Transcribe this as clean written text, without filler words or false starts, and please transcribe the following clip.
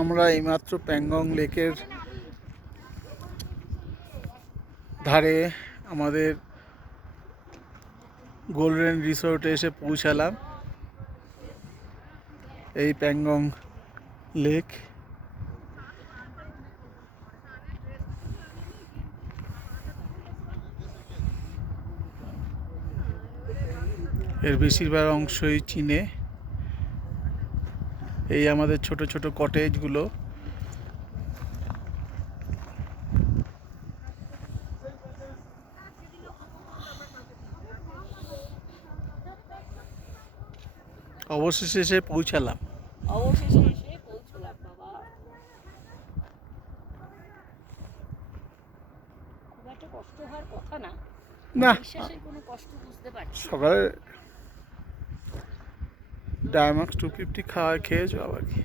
আমরা এইমাত্র প্যাংগং লেকের ধারে আমাদের গোল্ডেন রিসোর্টে এসে পৌঁছালাম। এই প্যাংগং লেক এর বেশিরভাগ অংশই চীনে। এই আমাদের ছোট ছোট কটেজগুলো। অবশেষে এসে পৌঁছালাম। বাবা, খুব একটা কষ্ট হওয়ার কথা না। না, নিঃশ্বাসের কোনো কষ্ট বুঝতে পারছি। সকালে ডায়মাক্স 250 খেয়েছো আবার কি?